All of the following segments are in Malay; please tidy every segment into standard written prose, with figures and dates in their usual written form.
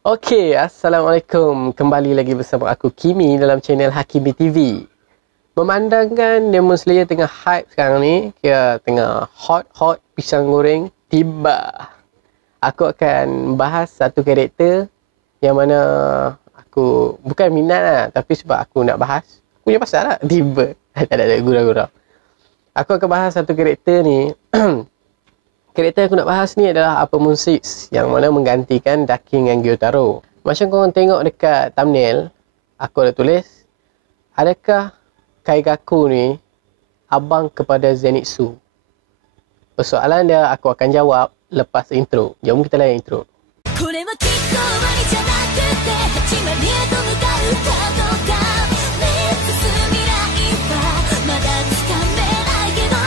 Okey, Assalamualaikum. Kembali lagi bersama aku Kimi dalam channel Hakimi TV. Memandangkan Demon Slayer tengah hype sekarang ni, kira tengah hot pisang goreng, tiba. Aku akan bahas satu karakter yang mana aku bukan minat lah, tapi sebab aku nak bahas, punya pasal lah, tiba. Tak ada gurau-gurau. Aku akan bahas satu karakter ni. Karakter aku nak bahas ni adalah Apamon 6 yang mana menggantikan Daki dengan Gyotaro. Macam korang tengok dekat thumbnail, aku ada tulis, adakah Kaigaku ni abang kepada Zenitsu? Persoalan dia aku akan jawab lepas intro. Jom kita layan intro. これはきっと終わりじゃなくて始まりへと向かうかどうか目指す未来はまだつかめないけど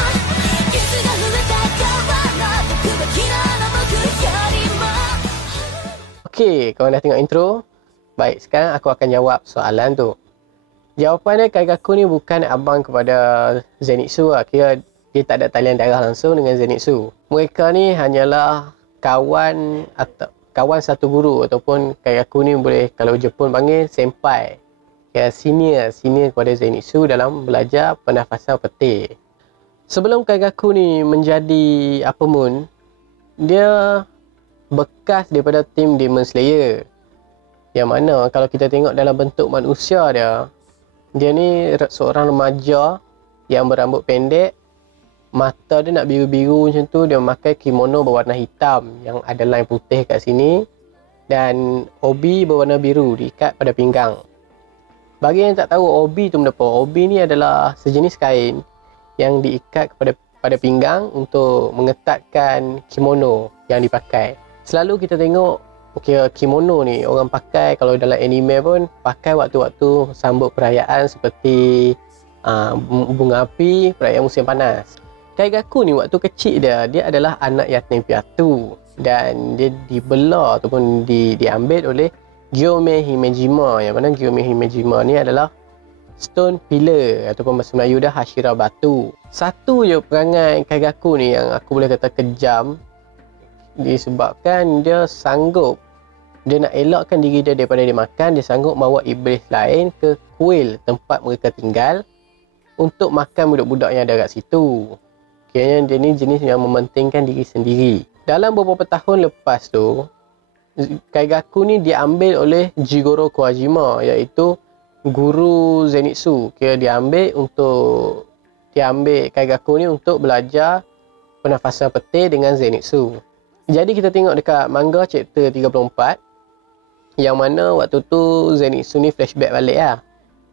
傷が増えた川の僕は昨日の僕よりも Okey, korang dah tengok intro. Baik, sekarang aku akan jawab soalan tu. Jawapan dia, Kaigaku ni bukan abang kepada Zenitsu lah. Kira dia tak ada talian darah langsung dengan Zenitsu. Mereka ni hanyalah kawan atau kawan satu guru, ataupun Kaigaku ni boleh kalau Jepun panggil senpai. Kira senior kepada Zenitsu dalam belajar pernafasan petir. Sebelum Kaigaku ni menjadi Apamon, dia bekas daripada tim Demon Slayer. Yang mana kalau kita tengok dalam bentuk manusia dia ni seorang remaja yang berambut pendek, mata dia nak biru-biru macam tu, dia memakai kimono berwarna hitam yang ada line putih kat sini dan obi berwarna biru diikat pada pinggang. Bagi yang tak tahu obi tu benda apa, obi ni adalah sejenis kain yang diikat pada pinggang untuk mengetatkan kimono yang dipakai. Selalu kita tengok kimono ni orang pakai kalau dalam anime pun pakai waktu-waktu sambut perayaan seperti bunga api, perayaan musim panas. Kaigaku ni waktu kecil dia adalah anak yatim piatu dan dia dibelah ataupun diambil oleh Gyome Himejima, yang mana Gyome Himejima ni adalah stone pillar ataupun bahasa Melayu dah Hashira batu. Satu je perangai Kaigaku ni yang aku boleh kata kejam, disebabkan dia nak elakkan diri dia daripada dia makan, dia sanggup bawa iblis lain ke kuil tempat mereka tinggal untuk makan budak-budak yang ada kat situ. Kiranya dia ni jenis yang mementingkan diri sendiri. Dalam beberapa tahun lepas tu, Kaigaku ni diambil oleh Jigoro Kojima, iaitu guru Zenitsu. Kira diambil Kaigaku ni untuk belajar pernafasan petir dengan Zenitsu. Jadi kita tengok dekat manga chapter 34 yang mana waktu tu Zenitsu ni flashback balik lah.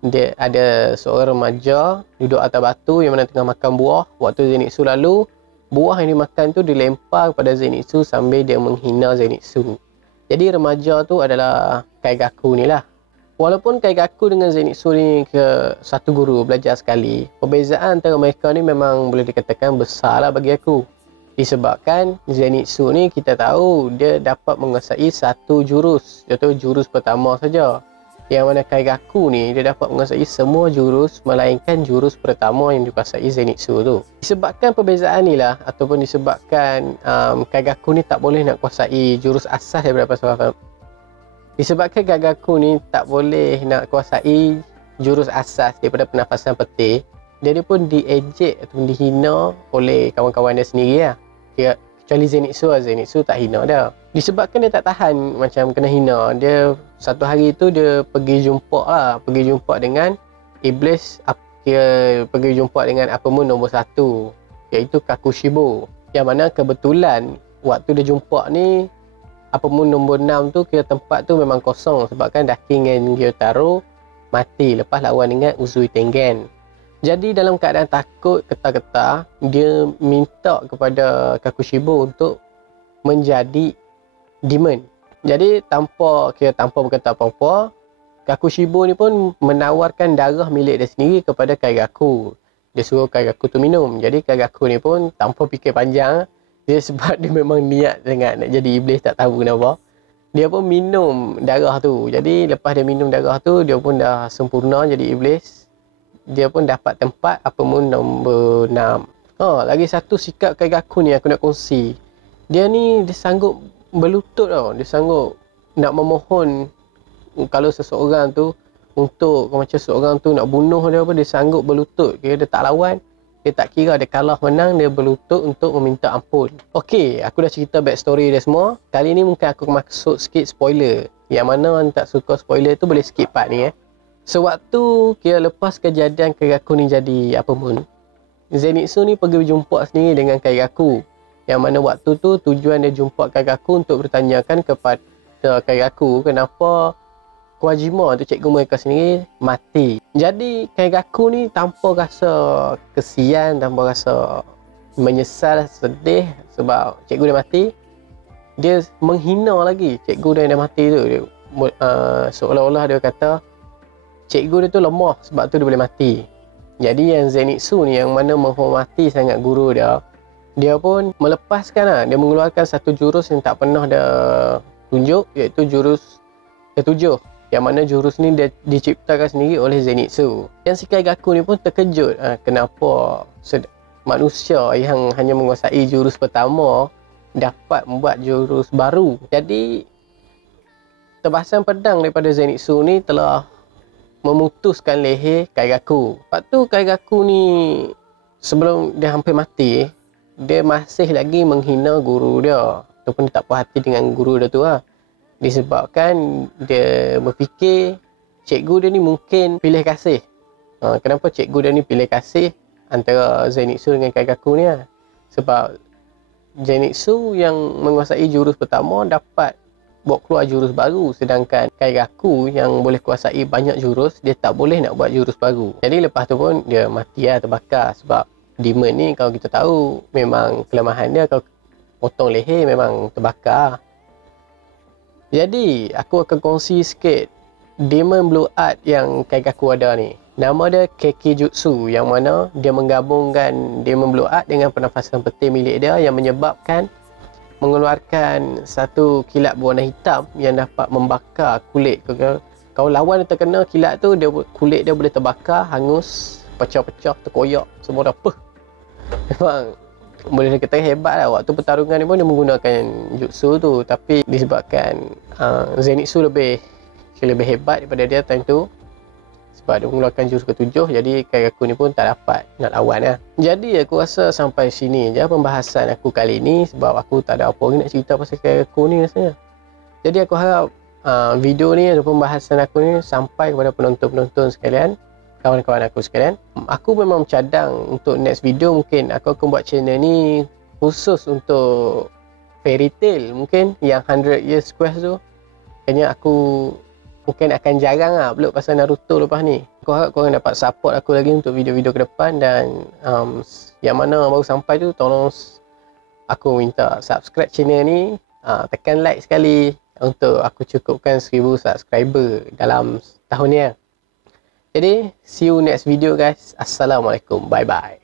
Dia ada seorang remaja duduk atas batu yang mana tengah makan buah. Waktu Zenitsu lalu, buah yang dimakan tu dilempar kepada Zenitsu sambil dia menghina Zenitsu. Jadi remaja tu adalah Kaigaku ni lah. Walaupun Kaigaku dengan Zenitsu ni ke satu guru belajar sekali, perbezaan antara mereka ni memang boleh dikatakan besar lah bagi aku. Disebabkan Zenitsu ni kita tahu dia dapat menguasai satu jurus, iaitu jurus pertama saja. Yang mana Kaigaku ni dia dapat menguasai semua jurus melainkan jurus pertama yang dikuasai Zenitsu tu. Disebabkan perbezaan ni lah, ataupun disebabkan Kaigaku ni tak boleh nak kuasai jurus asas daripada pasal. Disebabkan Kaigaku ni tak boleh nak kuasai jurus asas daripada pernafasan petir, dia pun diejek ataupun dihina oleh kawan-kawan dia sendiri lah. Kecuali Zenitsu tak hina dia. Disebabkan dia tak tahan macam kena hina, dia satu hari tu dia pergi jumpa dengan iblis, pergi jumpa dengan Apamon nombor 1, iaitu Kakushibo. Yang mana kebetulan waktu dia jumpa ni Apamon nombor 6 tu, kira tempat tu memang kosong sebabkan Daki dengan Gyotaro mati lepas lawan dengan Uzui Tengen. Jadi dalam keadaan takut, ketar-ketar, dia minta kepada Kakushibo untuk menjadi demon. Jadi tanpa berkata apa-apa, Kakushibo ni pun menawarkan darah milik dia sendiri kepada Kaigaku. Dia suruh Kaigaku tu minum. Jadi Kaigaku ni pun tanpa fikir panjang, dia sebab dia memang niat sangat nak jadi iblis, tak tahu kenapa, dia pun minum darah tu. Jadi lepas dia minum darah tu, dia pun dah sempurna jadi iblis. Dia pun dapat tempat Apamon nombor 6. Lagi satu sikap Kaigaku ni aku nak kongsi. Dia ni dia sanggup berlutut tau. Dia sanggup nak memohon kalau seseorang tu untuk macam seseorang tu nak bunuh dia apa, dia sanggup berlutut, dia tak lawan, dia tak kira dia kalah menang, dia berlutut untuk meminta ampun. Okey, aku dah cerita backstory dia semua. Kali ni mungkin aku masuk sikit spoiler. Yang mana orang tak suka spoiler tu boleh skip part ni Sewaktu kira lepas kejadian Kairaku ni jadi apa pun, Zenitsu ni pergi berjumpa sendiri dengan Kairaku. Yang mana waktu tu tujuan dia jumpa Kairaku untuk bertanyakan kepada Kairaku kenapa Kojima tu cikgu mereka sendiri mati. Jadi Kairaku ni tanpa rasa kesian, tanpa rasa menyesal, sedih sebab cikgu dia mati, dia menghina lagi cikgu dia yang dah mati tu. Dia, seolah-olah dia kata cikgu dia tu lemah sebab tu dia boleh mati. Jadi yang Zenitsu ni yang mana menghormati sangat guru dia, dia pun melepaskan dia mengeluarkan satu jurus yang tak pernah dia tunjuk, iaitu jurus ketujuh. Yang mana jurus ni dia diciptakan sendiri oleh Zenitsu. Yang si Kairaku ni pun terkejut kenapa manusia yang hanya menguasai jurus pertama dapat membuat jurus baru. Jadi tebasan pedang daripada Zenitsu ni telah memutuskan leher Kairaku. Lepas tu Kairaku ni sebelum dia hampir mati, dia masih lagi menghina guru dia, ataupun dia tak puas hati dengan guru dia tu disebabkan dia berfikir cikgu dia ni mungkin pilih kasih. Kenapa cikgu dia ni pilih kasih antara Zenitsu dengan Kairaku ni sebab Zenitsu yang menguasai jurus pertama dapat buat keluar jurus baru, sedangkan Kairaku yang boleh kuasai banyak jurus, dia tak boleh nak buat jurus baru. Jadi lepas tu pun dia mati terbakar. Sebab demon ni kalau kita tahu memang kelemahan dia, kalau potong leher memang terbakar. Jadi aku akan kongsi sikit demon blue art yang Kairaku ada ni. Nama dia Kekijutsu, yang mana dia menggabungkan demon blue art dengan pernafasan petir milik dia yang menyebabkan mengeluarkan satu kilat berwarna hitam yang dapat membakar kulit. Kalau lawan dia terkena kilat tu, kulit dia boleh terbakar, hangus, pecah-pecah, terkoyak, semua dah memang boleh dikatakan hebat waktu pertarungan ni pun dia menggunakan jutsu tu. Tapi disebabkan Zenitsu lebih hebat daripada dia time tu, sebab dia mengeluarkan jurus ketujuh, jadi Kairaku ni pun tak dapat nak lawan Jadi aku rasa sampai sini je pembahasan aku kali ni, sebab aku tak ada apa lagi nak cerita pasal Kairaku ni rasanya. Jadi aku harap video ni atau pembahasan aku ni sampai kepada penonton-penonton sekalian, kawan-kawan aku sekalian. Aku memang cadang untuk next video mungkin aku akan buat channel ni khusus untuk fairy tale, mungkin yang 100 years quest tu. Kayaknya aku mungkin akan jarang upload pasal Naruto lepas ni. Aku harap korang dapat support aku lagi untuk video-video ke depan. Dan yang mana baru sampai tu, tolong aku minta subscribe channel ni, tekan like sekali untuk aku cukupkan 1000 subscriber dalam tahun ni Jadi see you next video guys. Assalamualaikum, bye bye.